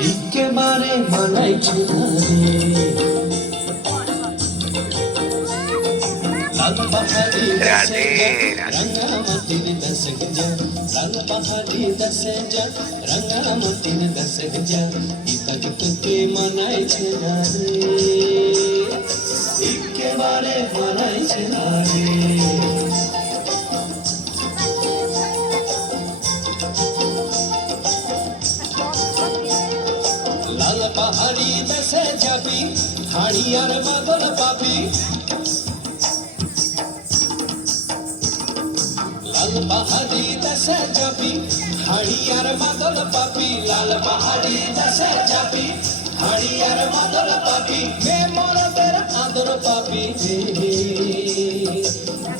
একেবারে মানাইছে রাধে, রঙ্গামতির দশ গজা লাল পাহাড়ি দশ যা রঙ্গামতির দশ গজা ইতক তোকে মানাইছে না পাহাড়ি দেশে যাবি, হাড়ি আর মাদল পাবি। লাল পাহাড়ি দেশে যাবি, হাড়ি আর মাদল পাবি। লাল পাহাড়ি দেশে যাবি, হাড়ি আর মাদল পাবি। মে মরদের আদর পাবি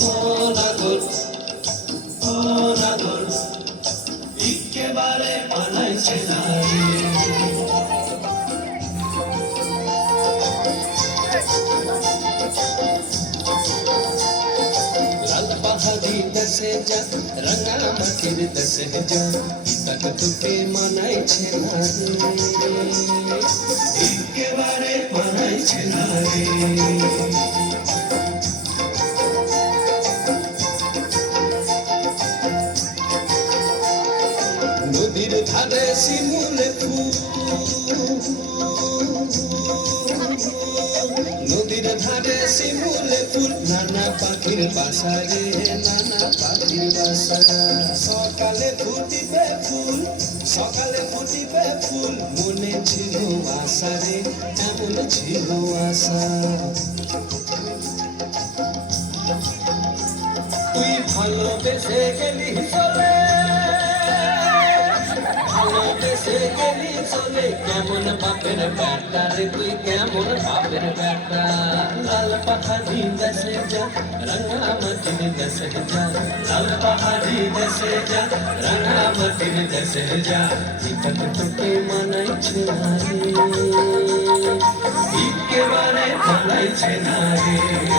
ও মানাইছে না। দশে যা রঙ্গামতির দশে যা তক তোকে মানাইছে না একেবারে মানাইছে না নদীর ধারে শিমুল ফুল নদীর ধারে শিমুল ফুল, নানা পাখির বাসা রে, নানা পাখির বাসা। সকালে ফুটিবে ফুল, সকালে ফুটিবে ফুল, মনে ছিল আশা রে এমন ছিল আশা। তুই ভালোবেসে গেলি চলে গেলি চলে কেমন বাপের বেটা রে তুই কেমন বাপের বেটা লাল পাহাড়ি দেশে যা রঙ্গামতির দেশে যা লাল পাহাড়ি দেশে যা রঙ্গামতির দেশে যা ইতক তোকে মানাইছে না রে একেবারে মানাইছে না রে